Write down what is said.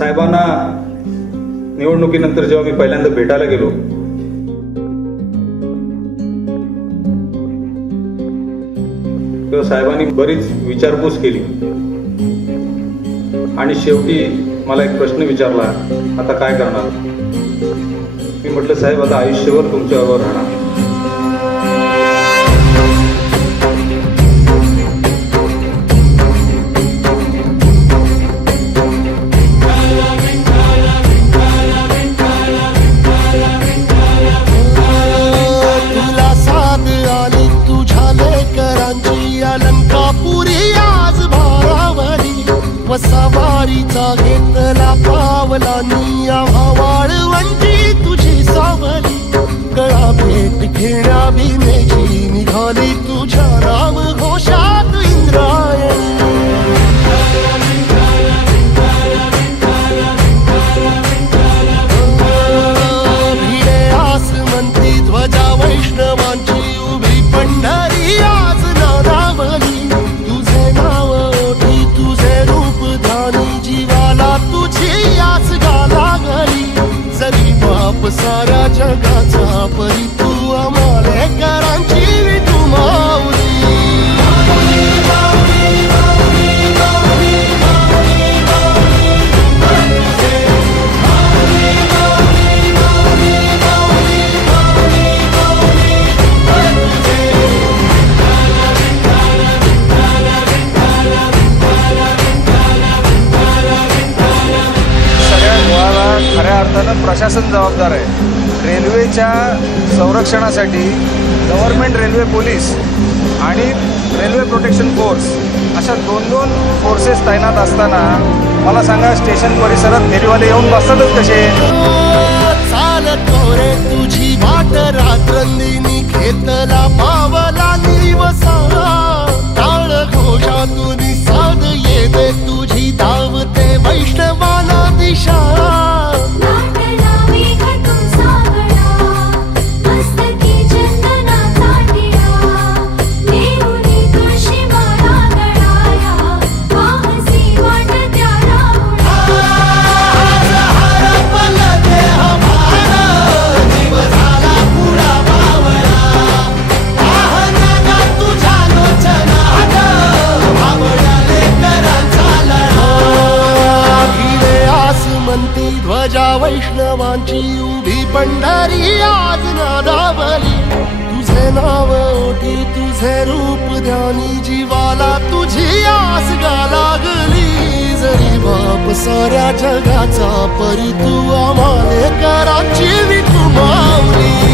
साहेबांना निवडणुकीनंतर जेव्हा मी पहिल्यांदा भेटायला गेलो, तेव्हा साहेबांनी बरीच विचारपूस केली आणि शेवटी मला एक प्रश्न विचारला, आता काय करणार? मी म्हटलं, साहेब आता आयुष्यभर तुमच्याबरोबर राहणार. सवारीचा घेतला पावला निया वाळवंटी तुझी सावली, गळा भेट घेण्या भीमेची निघाली तुझ्या राम घोषात इंद्रायणी. भिडे आसमंती ध्वजा वैष्णवांची उभी पंढरी आज नादावली, तुझे नाव ओठी तुझे रूप धानी जीवाला तुझी आस गाला गली. जरी बाप साऱ्या जगाचा परी तू आमालेकरांची विठू माऊली. खऱ्या अर्थानं प्रशासन जबाबदार आहे. रेल्वेच्या संरक्षणासाठी गव्हर्नमेंट रेल्वे पोलीस आणि रेल्वे प्रोटेक्शन फोर्स अशा दोन फोर्सेस तैनात असताना मला सांगा, स्टेशन परिसरात फेरीवाले येऊन बसतातच कसे? चालत रे तुझी वाट रात्रंदिनी घेतला पावला निवसा, टाळ घोषातून साध येते तुझी धावते वैष्णवाला दिशा. ध्वजा वैष्णवांची उभी पंढरी आज नादावली, तुझे नाव ओठी तुझे रूप ध्यानी जीवाला तुझी आस गा लागली. जरी बाप साऱ्या जगाचा परी तू आमालेकरांची विठू माऊली.